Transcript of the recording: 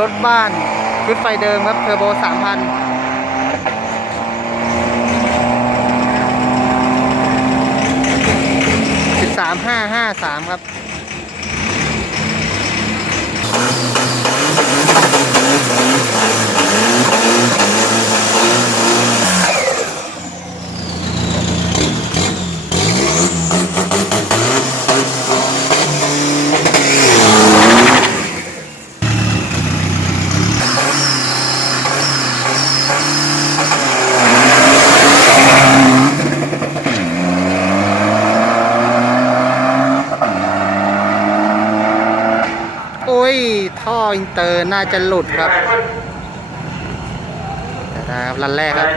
รถบ้านชุดไฟเดิมครับเทอร์โบ 3,000 13553ครับ โอ้ย ท่ออินเตอร์น่าจะหลุดครับแต่นะครับรันแรกครับ